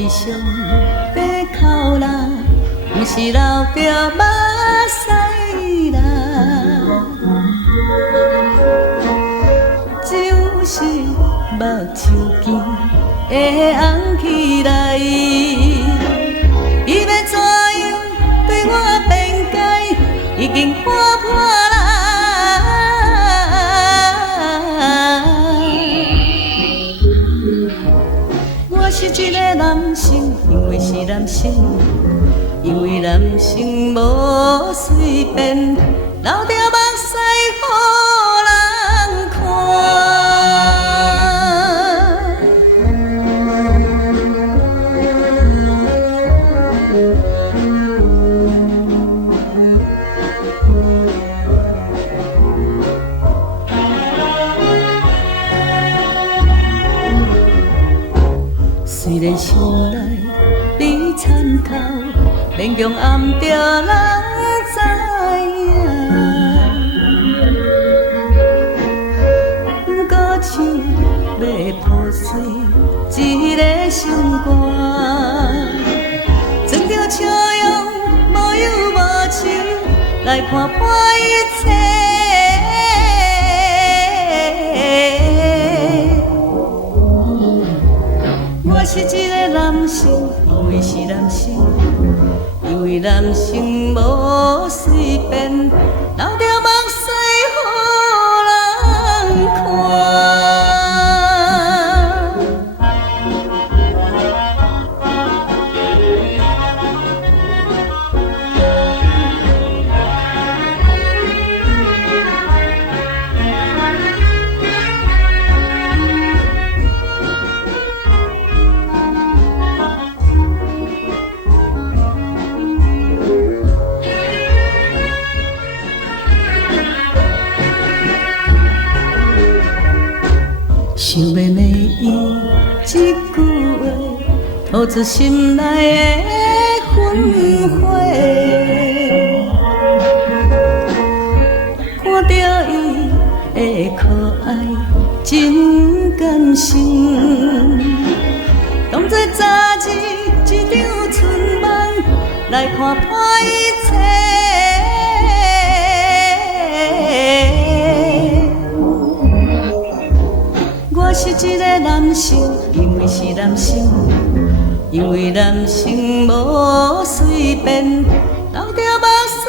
悲伤在哭啦，不是流着目屎啦，就是目睭镜会红起来。伊要怎样对我辩解，已经看破啦。我是一个男性，因为是男性，因为男性无随便流着目屎予人看。虽然心内你参透，勉强暗着人知影，歌唱要破碎一个心肝，装着笑容无忧无愁来看破一切。我是一个男性，因为是男性，因为男性无随便流着目屎予人看。想要问伊一句话，吐出心内的愤火。看着伊的可爱，真甘心。当作早日一场春梦，来看破一切。我是一个男性，因为是男性，因为男性无随便流着目屎。